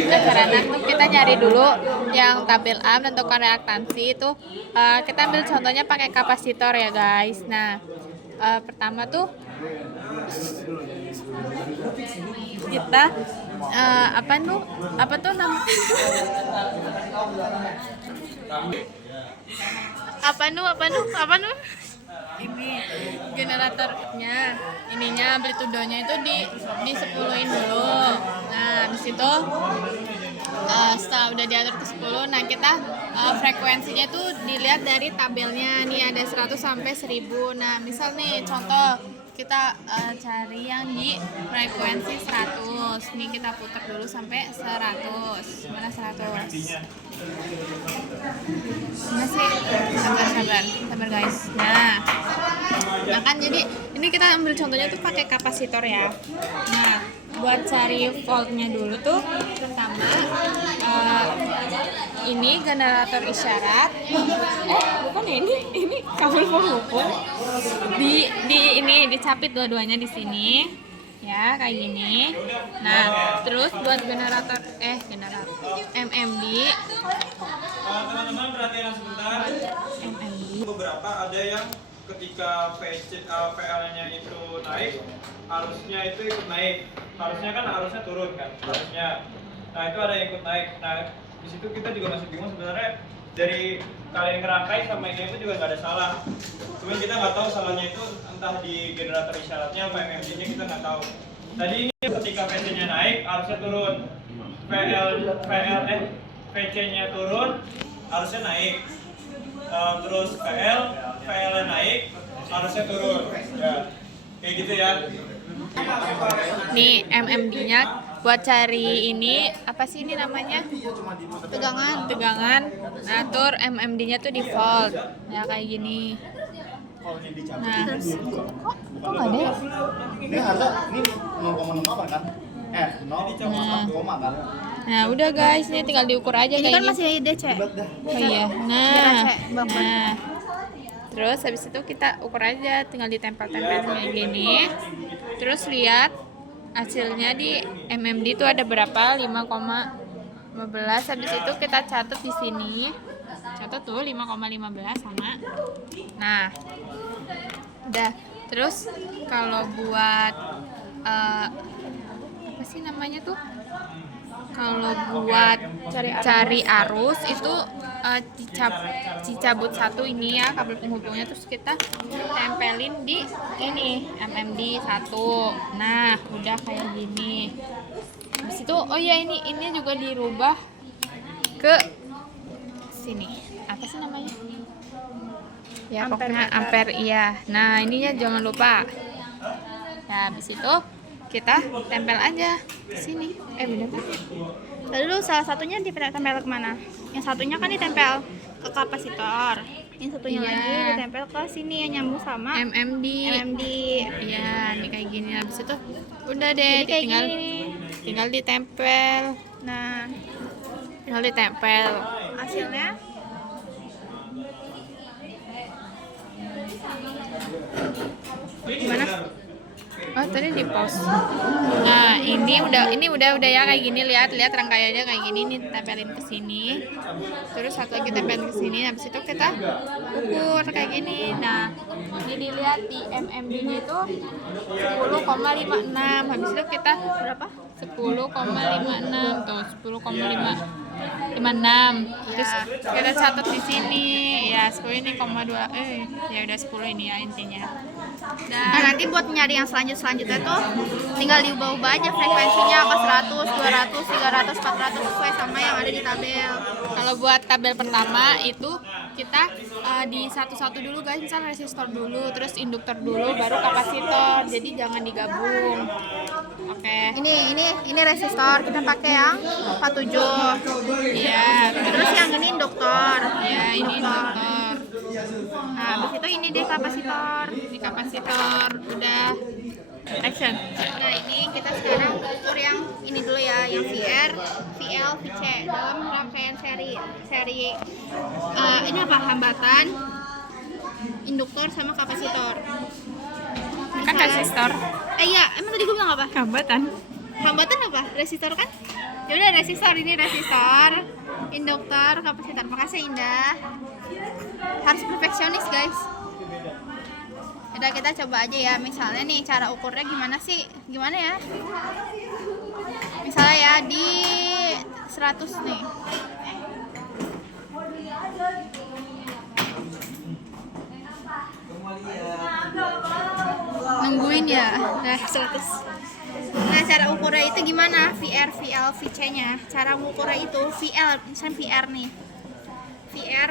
buat anak tuh kita nyari dulu yang tabel A menentukan reaktansi itu. Kita ambil contohnya pakai kapasitor ya guys. Nah, pertama tuh kita apa tuh nama apa nu ini generatornya, ininya amplitudonya itu di 10-in dulu. Nah habis itu setelah udah diatur ke 10, nah kita frekuensinya tuh dilihat dari tabelnya nih, ada 100 sampai 1000. Nah misal nih contoh kita cari yang di frekuensi 100 nih, kita putar dulu sampai 100. Mana 100? Mana sih? Sabar guys. Nah kan jadi ini kita ambil contohnya tuh pakai kapasitor ya. Nah buat cari voltnya dulu tuh pertama ini generator isyarat. Bukan ya, ini kabel penghubung. Di ini dicapit dua-duanya di sini. Ya, kayak gini. Nah, terus buat generator MMD. Teman-teman perhatian sebentar. MMD. Beberapa ada yang ketika PL-nya itu naik, arusnya itu ikut naik. Harusnya kan arusnya turun kan, harusnya. Nah, itu ada yang ikut naik. Nah, di situ kita juga masih bingung sebenarnya dari kalian ngerangkai sama ini itu juga nggak ada salah. Cuman kita nggak tahu salahnya itu entah di generator isyaratnya apa MMD-nya, kita nggak tahu. Tadi ini ketika VC-nya naik, arusnya turun. VC-nya turun, arusnya naik. Terus PL-nya naik, arusnya turun. Ya, kayak gitu ya. Nih MMD-nya buat cari ini apa sih ini namanya? Tegangan. Nah, atur MMD-nya tuh di volt. Ya kayak gini. Nah, kok nggak ada ya? Ini harga ini 0,6 apa kan? 0,1 kan? Nah, udah guys, ini tinggal diukur aja Ini kayak kan gini. masih DC. Oh iya. Nah. Terus habis itu kita ukur aja, tinggal ditempel-tempel kayak gini. Terus lihat hasilnya di MMD itu ada berapa? 5,15. Habis itu kita catat di sini. Catat tuh 5,15 sama. Nah. Udah. Terus kalau buat apa sih namanya tuh? Kalau buat cari arus itu dicabut satu ini ya kabel penghubungnya, terus kita tempelin di ini MMD 1. Nah udah kayak gini. Habis itu oh ya ini juga dirubah ke sini, apa sih namanya ya, pokoknya ampere iya. Nah ininya jangan lupa ya. Habis itu kita tempel aja ke sini. Bener kan? Lalu salah satunya ditempel kemana? Yang satunya kan ditempel ke kapasitor. Yang satunya lagi ditempel ke sini yang nyambung sama MMD. Iya, ini kayak gini. Habis itu udah deh, Jadi kayak gini. tinggal ditempel. Nah, Tinggal ditempel. hasilnya Gimana? Oh, tadi di pause. Nah, ini udah ya kayak gini, lihat rangkaiannya kayak gini nih, tempelin ke sini. Terus satu lagi tempelin ke sini. Habis itu kita ukur kayak gini. Nah, ini dilihat di MMD-nya itu 10,56. Habis itu kita berapa? 10,56 tuh, 10,56. Terus kita catat di sini ya 10 ini 0,2 ya udah 10 ini ya intinya. Nah, nanti buat nyari yang selanjutnya tuh tinggal diubah-ubah aja frekuensinya ke 100, 200, 300, 400 sesuai sama yang ada di tabel. Kalau buat tabel pertama itu kita di satu-satu dulu guys, misal resistor dulu, terus induktor dulu, baru kapasitor. Jadi jangan digabung. Oke. Ini resistor kita pakai yang 47. Iya. Terus yang ini induktor. Ya ini induktor. Nah, habis itu ini deh kapasitor. Di kapasitor udah action. Nah, ini kita sekarang ukur yang ini dulu ya, yang VR, VL, VC dalam rangkaian seri. Ini apa? Hambatan, induktor sama kapasitor. Kan resistor. Iya, emang tadi gue bilang apa? Hambatan. Hambatan apa? Resistor kan? Ya udah resistor, ini resistor, induktor, kapasitor. Makasih Indah. Harus perfeksionis guys. Udah kita coba aja ya. Misalnya nih cara ukurnya gimana sih? Gimana ya? Misalnya ya di 100 nih. Nungguin ya. Nah, 100. Nah, cara ukurnya itu gimana? VR, VL, VC-nya. Cara mengukurnya itu VL, misalnya VR nih. VR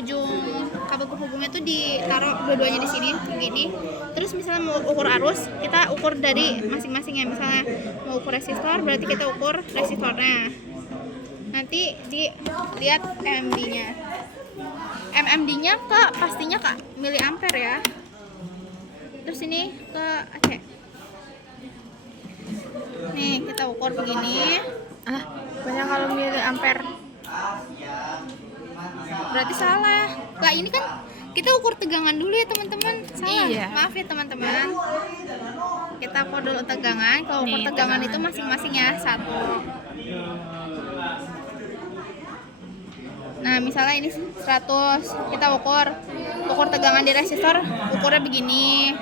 ujung kabel penghubungnya tuh ditaruh dua-duanya di sini begini. Terus misalnya mau ukur arus, kita ukur dari masing-masing ya. Misalnya mau ukur resistor, berarti kita ukur resistornya. Nanti dilihat MMD-nya. MMD-nya pastinya miliampere ya. Terus ini ke AC. Nih, kita ukur begini. Banyak kalau miliampere. Berarti salah. Lah ini kan kita ukur tegangan dulu ya teman-teman. Salah. Iya. Maaf ya teman-teman. Kita ukur dulu tegangan. Kalau ukur Nih, tegangan itu masing-masing ya 1. Nah misalnya ini 100, kita ukur tegangan di resistor, ukurnya begini.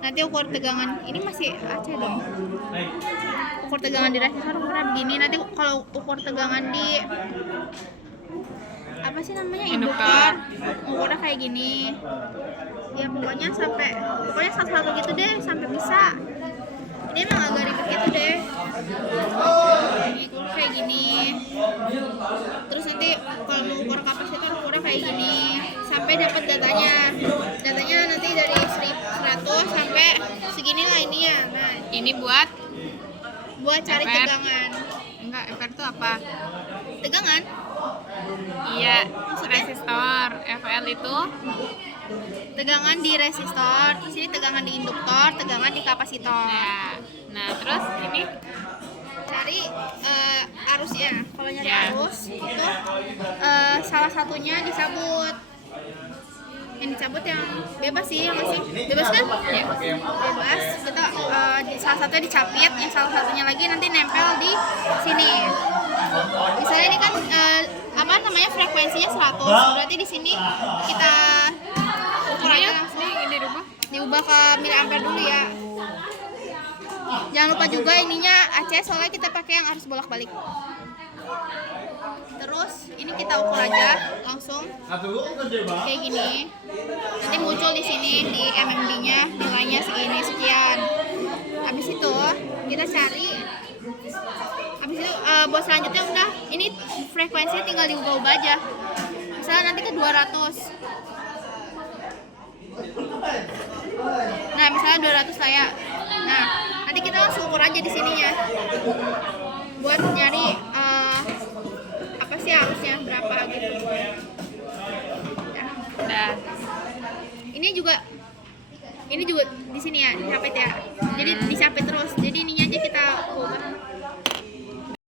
Nanti ukur tegangan, ini masih AC dong. Ukur tegangan di resistor ukurnya begini. Nanti kalau ukur tegangan di apa sih namanya, induktor, ukurnya kayak gini. Ya pokoknya satu-satu gitu deh sampai bisa. Ini emang agak ribet gitu deh. Ukur kayak gini. Terus nanti kalau mau ukur kapasitor ukurnya kayak gini sampai dapat datanya. Datanya nanti dari 100 sampai segini lah ininya. Nah, Ini buat cari ampere. tegangan. enggak, ampere itu apa? Tegangan Iya, resistor. FL itu tegangan di resistor, terus ini tegangan di induktor, tegangan di kapasitor. ya. Nah, terus ini Cari arusnya. Kalau nyari Ya. arus itu salah satunya dicabut. Yang dicabut yang bebas sih, yang masih bebas kan? Ya. Bebas. Kita salah satunya dicapit, yang salah satunya lagi nanti nempel di sini. Misalnya ini kan frekuensinya 100. Berarti di sini kita ukur aja langsung. ini dirubah. Diubah ke miliampere dulu ya. Jangan lupa juga ininya AC, soalnya kita pakai yang arus bolak-balik. Terus ini kita ukur aja langsung kayak gini. Nanti muncul di sini di MMD-nya nilainya segini sekian. Habis itu kita cari. Habis itu buat selanjutnya udah ini frekuensinya tinggal diubah-ubah aja. Misalnya nanti ke 200. Nah, misalnya 200 lah ya. Nah, nanti kita langsung ukur aja di sininya. Buat nyari apa sih arusnya berapa gitu. Udah. Ini juga di sini ya, dicapit ya. Jadi dicapit terus. Jadi ininya aja kita ubah.